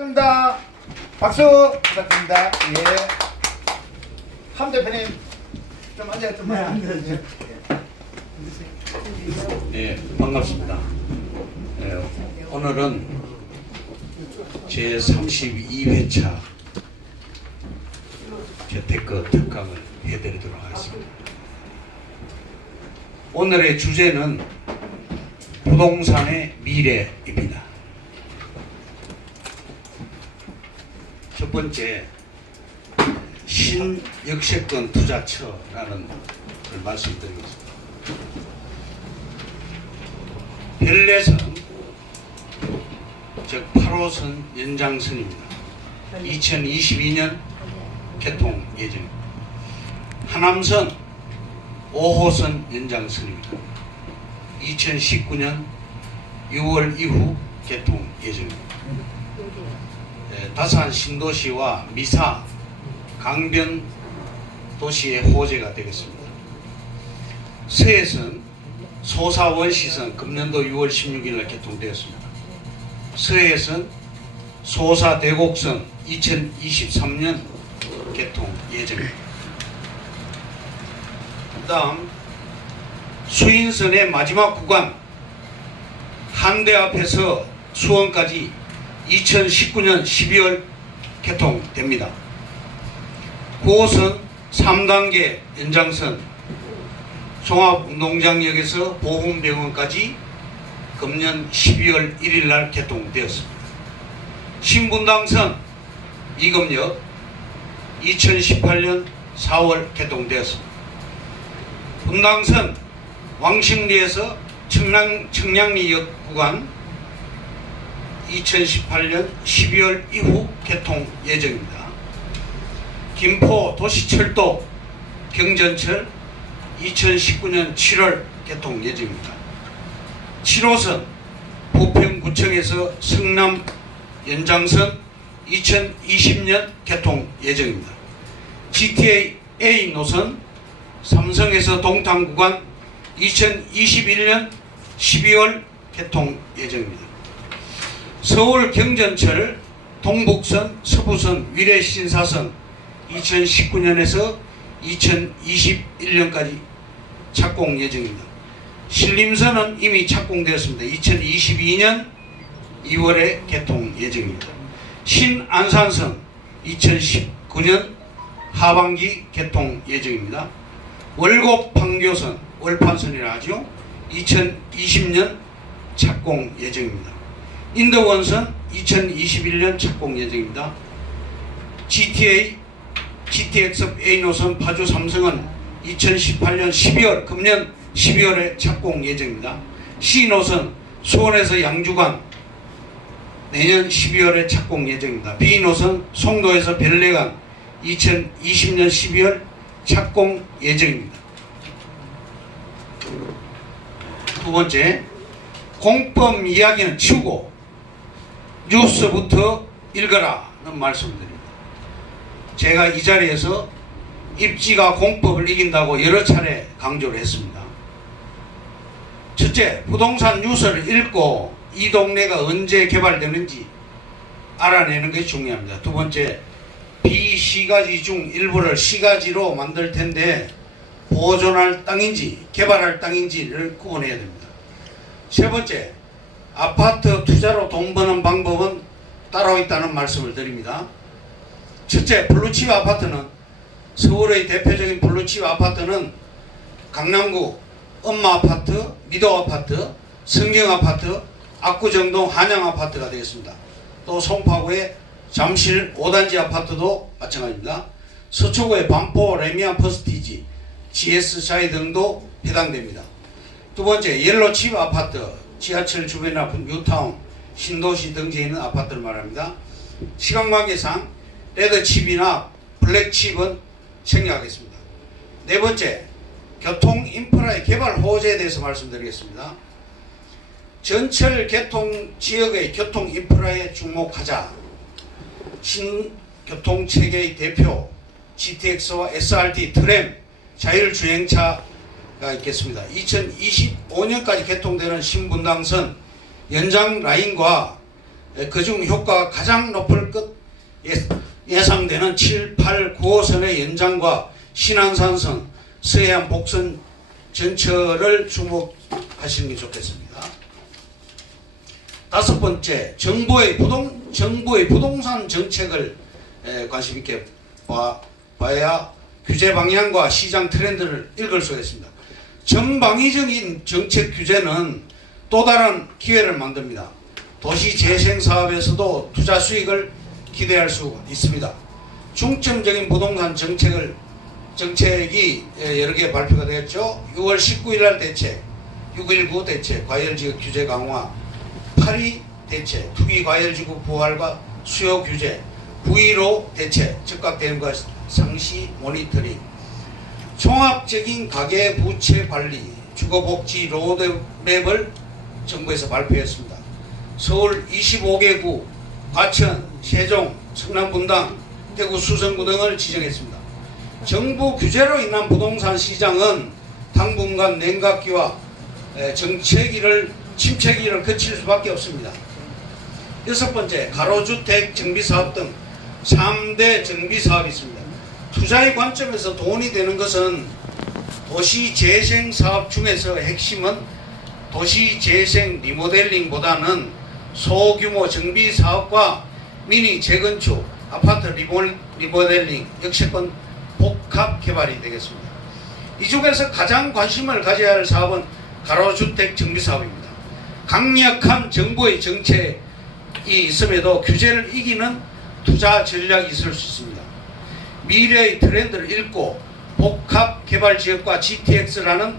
부탁드립니다. 박수 부탁드립니다. 예. 함 대표님 좀 앉아요. 좀 앉아주세요. 네, 반갑습니다. 네, 오늘은 제 32회차 재테크 특강을 해드리도록 하겠습니다. 오늘의 주제는 부동산의 미래입니다. 첫 번째, 신역세권 투자처라는 걸 말씀드리겠습니다. 별내선, 즉 8호선 연장선입니다. 2022년 개통 예정입니다. 하남선 5호선 연장선입니다. 2019년 6월 이후 개통 예정입니다. 다산 신도시와 미사, 강변 도시의 호재가 되겠습니다. 서해선 소사원시선 금년도 6월 16일 날 개통되었습니다. 서해선 소사대곡선 2023년 개통 예정입니다. 그 다음 수인선의 마지막 구간 한대 앞에서 수원까지 2019년 12월 개통됩니다. 9호선 3단계 연장선 종합운동장역에서 보훈병원까지 금년 12월 1일 날 개통되었습니다. 신분당선 이금역 2018년 4월 개통되었습니다. 분당선 왕십리에서 청량리역 구간 2018년 12월 이후 개통 예정입니다. 김포 도시철도 경전철 2019년 7월 개통 예정입니다. 7호선 부평구청에서 성남 연장선 2020년 개통 예정입니다. GTA A 노선 삼성에서 동탄 구간 2021년 12월 개통 예정입니다. 서울 경전철 동북선, 서부선, 위례신사선 2019년에서 2021년까지 착공 예정입니다. 신림선은 이미 착공되었습니다. 2022년 2월에 개통 예정입니다. 신안산선 2019년 하반기 개통 예정입니다. 월곡판교선, 월판선이라 하죠. 2020년 착공 예정입니다. 인덕원선 2021년 착공 예정입니다. GTX A 노선 파주 삼성은 2018년 12월, 금년 12월에 착공 예정입니다. C 노선 수원에서 양주간 내년 12월에 착공 예정입니다. B 노선 송도에서 별내간 2020년 12월 착공 예정입니다. 두 번째, 공법 이야기는 치우고 뉴스부터 읽어라는 말씀드립니다. 제가 이 자리에서 입지가 공법을 이긴다고 여러 차례 강조를 했습니다. 첫째, 부동산 뉴스를 읽고 이 동네가 언제 개발되는지 알아내는 것이 중요합니다. 두 번째, 비시가지 중 일부를 시가지로 만들 텐데 보존할 땅인지 개발할 땅인지를 구분해야 됩니다. 세 번째, 아파트 투자로 돈 버는 방법은 따로 있다는 말씀을 드립니다. 첫째, 블루칩 아파트는 서울의 대표적인 블루칩 아파트는 강남구 엄마아파트, 미도아파트, 성경아파트, 압구정동 한양아파트가 되겠습니다. 또 송파구의 잠실 5단지 아파트도 마찬가지입니다. 서초구의 반포 레미안 퍼스티지, GS사이 등도 해당됩니다. 두 번째, 옐로칩 아파트, 지하철 주변에 아픈 뉴타운, 신도시 등지에 있는 아파트를 말합니다. 시간 관계상 레드칩이나 블랙칩은 생략하겠습니다. 네 번째, 교통 인프라의 개발 호재에 대해서 말씀드리겠습니다. 전철 개통 지역의 교통 인프라에 주목하자. 신교통체계의 대표 GTX와 SRT, 트램, 자율주행차가 있겠습니다. 2025년까지 개통되는 신분당선 연장 라인과 그중 효과가 가장 높을 것 예상되는 7, 8, 9호선의 연장과 신안산선, 서해안 복선 전철을 주목하시는 게 좋겠습니다. 다섯 번째, 정부의 부동산 정책을 관심 있게 봐야 규제 방향과 시장 트렌드를 읽을 수가 있습니다. 전방위적인 정책 규제는 또 다른 기회를 만듭니다. 도시 재생 사업에서도 투자 수익을 기대할 수 있습니다. 중점적인 부동산 정책이 여러 개 발표가 되었죠. 6월 19일 날 대책, 6.19 대책, 과열지역 규제 강화, 8.2 대책, 투기 과열지구 부활과 수요 규제, 9.15 대책, 즉각 대응과 상시 모니터링, 종합적인 가계 부채 관리, 주거복지 로드맵을 정부에서 발표했습니다. 서울 25개 구, 과천, 세종, 성남 분당, 대구 수성구 등을 지정했습니다. 정부 규제로 인한 부동산 시장은 당분간 냉각기와 침체기를 거칠 수밖에 없습니다. 여섯 번째, 가로주택 정비사업 등 3대 정비사업이 있습니다. 투자의 관점에서 돈이 되는 것은 도시재생 사업 중에서 핵심은 도시재생 리모델링보다는 소규모 정비사업과 미니 재건축, 아파트 리모델링, 역세권 복합 개발이 되겠습니다. 이 중에서 가장 관심을 가져야 할 사업은 가로주택 정비사업입니다. 강력한 정부의 정책이 있음에도 규제를 이기는 투자 전략이 있을 수 있습니다. 미래의 트렌드를 읽고 복합 개발 지역과 GTX라는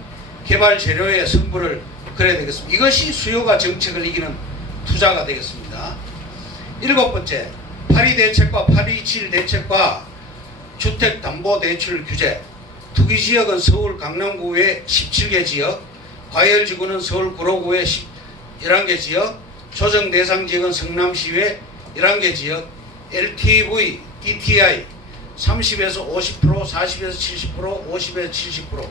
개발 재료의 승부를 그려야 되겠습니다. 이것이 수요가 정책을 이기는 투자가 되겠습니다. 일곱 번째, 8.2 대책과 8.27 대책과 주택담보대출 규제, 투기지역은 서울 강남구의 17개 지역, 과열지구는 서울 구로구의 11개 지역, 조정대상지역은 성남시의 11개 지역, LTV, DTI 30에서 50%, 40에서 70%, 50에서 70%,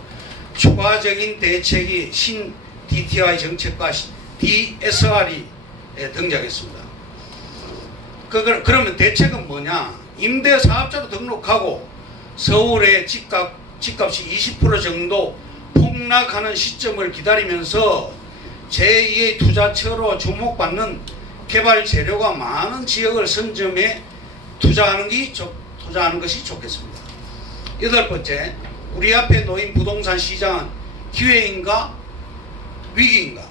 추가적인 대책이 신 DTI 정책과 DSR이 등장했습니다. 그러면 대책은 뭐냐? 임대사업자로 등록하고 서울의 집값이 20% 정도 폭락하는 시점을 기다리면서 제2의 투자처로 주목받는 개발 재료가 많은 지역을 선점해 투자하는 것이 좋겠습니다. 여덟 번째, 우리 앞에 놓인 부동산 시장은 기회인가 위기인가?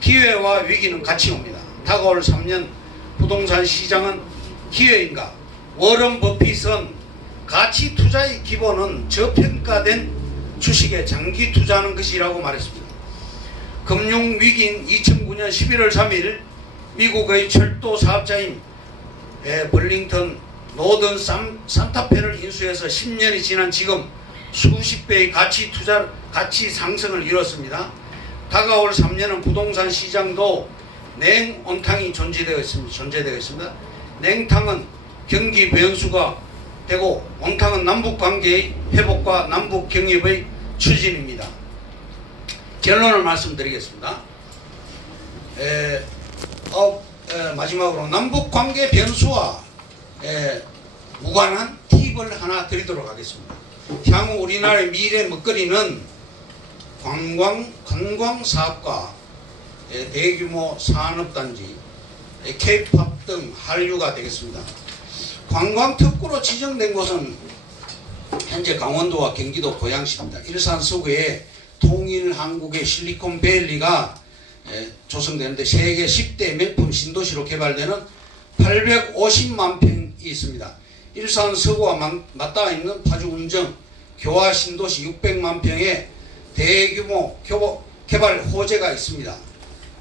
기회와 위기는 같이 옵니다. 다가올 3년 부동산 시장은 기회인가? 워런 버핏은 가치 투자의 기본은 저평가된 주식에 장기 투자하는 것이라고 말했습니다. 금융위기인 2009년 11월 3일 미국의 철도 사업자인 벌링턴 노던 산타페를 인수해서 10년이 지난 지금 수십 배의 가치 상승을 이뤘습니다. 다가올 3년은 부동산 시장도 냉온탕이 존재되어 있습니다. 냉탕은 경기 변수가 되고 온탕은 남북관계의 회복과 남북경협의 추진입니다. 결론을 말씀드리겠습니다. 마지막으로 남북관계 변수와 무관한 팁을 하나 드리도록 하겠습니다. 향후 우리나라의 미래 먹거리는 관광사업과 대규모 산업단지, K-팝 등 한류가 되겠습니다. 관광특구로 지정된 곳은 현재 강원도와 경기도 고양시입니다. 일산 서구에 통일한국의 실리콘밸리가 조성되는데 세계 10대 명품 신도시로 개발되는 850만 평이 있습니다. 일산 서구와 맞닿아 있는 파주 운정 교화 신도시 600만 평의 대규모 개발 호재가 있습니다.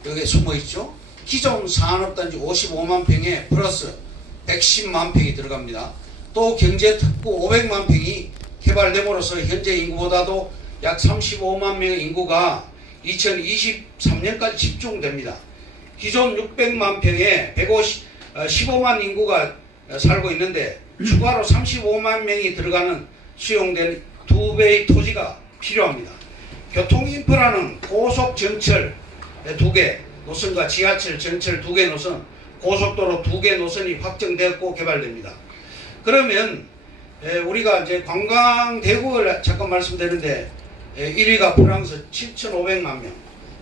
여기에 숨어 있죠. 기존 산업단지 55만 평에 플러스 110만 평이 들어갑니다. 또 경제특구 500만 평이 개발됨으로써 현재 인구보다도 약 35만 명의 인구가 2023년까지 집중됩니다. 기존 600만 평에 15만 인구가 살고 있는데 추가로 35만 명이 들어가는 수용될 2배의 토지가 필요합니다. 교통인프라는 고속 전철 2개 노선과 지하철 전철 2개 노선, 고속도로 2개 노선이 확정되었고 개발됩니다. 그러면 우리가 이제 관광 대국을 잠깐 말씀드리는데 1위가 프랑스 7,500만 명,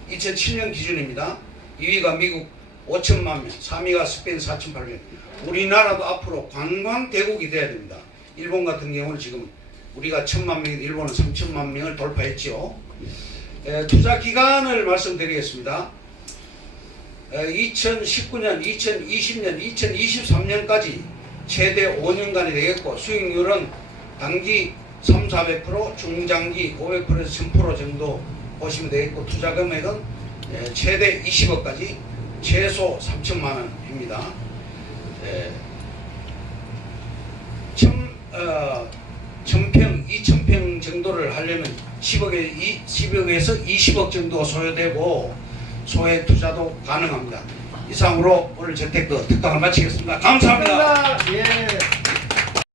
2007년 기준입니다. 2위가 미국 5천만 명, 3위가 스페인 4,800명. 우리나라도 앞으로 관광 대국이 돼야 됩니다. 일본 같은 경우는 지금 우리가 1,000만 명인데 일본은 3,000만 명을 돌파했죠. 투자 기간을 말씀드리겠습니다. 2019년, 2020년, 2023년까지 최대 5년간이 되겠고 수익률은 단기 300~400%, 중장기 500%에서 1000% 정도 보시면 되겠고 투자 금액은 최대 20억까지 최소 3천만 원입니다. 천평, 2,000평 정도를 하려면 10억에서 20억 정도 소요되고 소액 투자도 가능합니다. 이상으로 오늘 재테크 특강을 마치겠습니다. 감사합니다.